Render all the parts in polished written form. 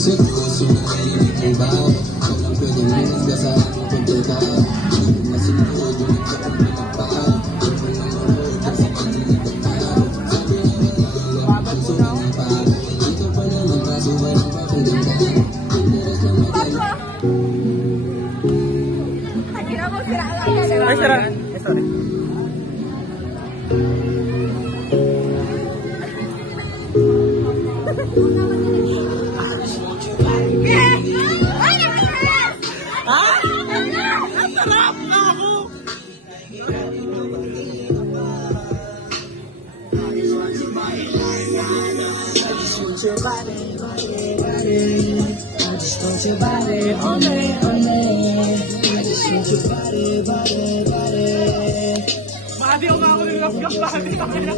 Ay, sira. Ay, sorry. Ang sarap na ako! Mahadi ako nga ako ng lap-lap mahadi ako na.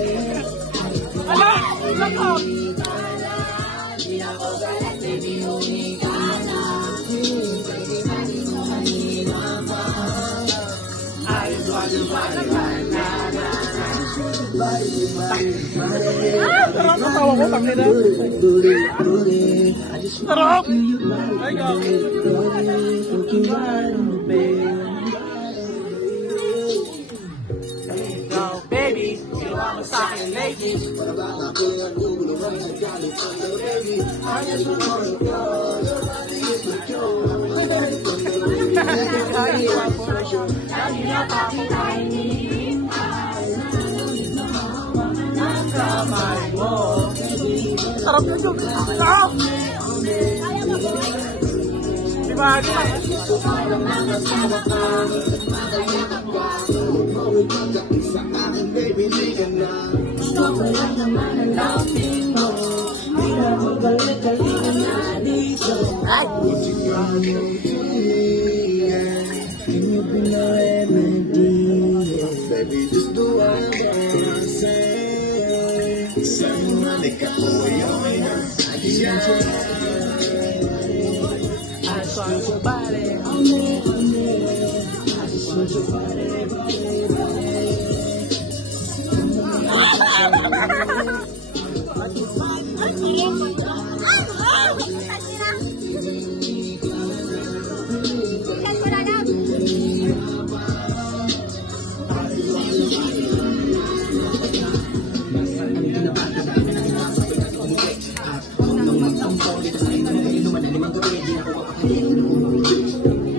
Ala! Lap-lap! Sarap na tawa ko, pangina. Sarap! Ay, gabi. Baby, ginawa mo sa'kin lately. Sarap yun yung sarap! Diba? Gusto ko lang naman ang laughing mo. Di na magbalik-balikan na dito. Ay! Can you be my remedy? Baby, just do what I say. Sa'yo na nagkakuha yung ina. I just want your body on me, on me. I just want your body, body, body.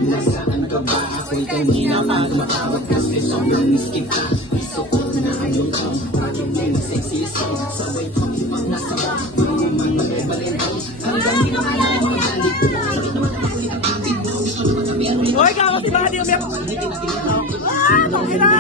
Nasaan ka ba? Ako'y kanina pa tumatawag kasi sobrang miskip ka. Isuot na ang iyong song, bakit mo yung sexy song. Sabay pang ibang nasa ba? Hindi man mag-balentong. Hanggang di naman ako makalik. Bakit naman ako inakapit mo? Gusto naman na meron. Hoy, kama si Bahadi umiyak. Pangina!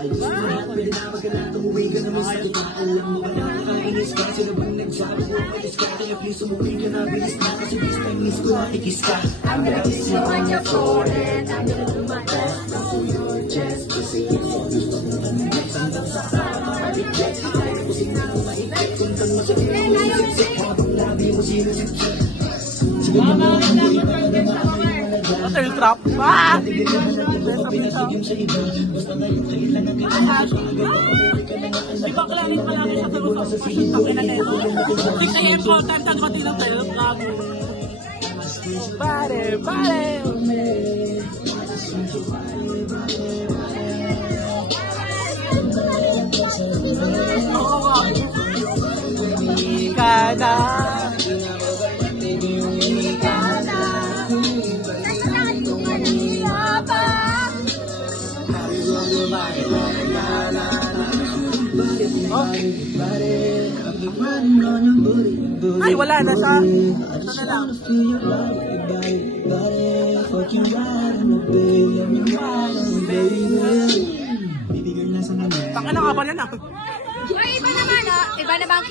Ay, gusto mo na, pwede na magkala. Tumuwi ka naman sa kita. Alam mo ba na nakakainis ka? Sino bang nagsabi ko? Pwede ka, kaya please umuwi ka na. Bilis na kasi this time miss ko nakikis ka. I'm gonna kiss you on your forehead. I'm gonna do my best to your chest. Kasi yung so gusto mo na nagigit. Sandang sa sama, maligit. Ay, kusing na mo maigit. Kung saan masakit mo siksik. Habang labi mo sinusipsik. Sige mo mo ang hindi mo na Hotel trap. Ah! Ipaklarin pa natin sa tulong sa pagkakas na nito. 6 AM call time sa dumating ng tayo. Body, body. Oo nga. Ka na. Ay, wala na siya. Ito na lang. Taka na nga ba yan ah? Ay, iba naman ah. Iba na bang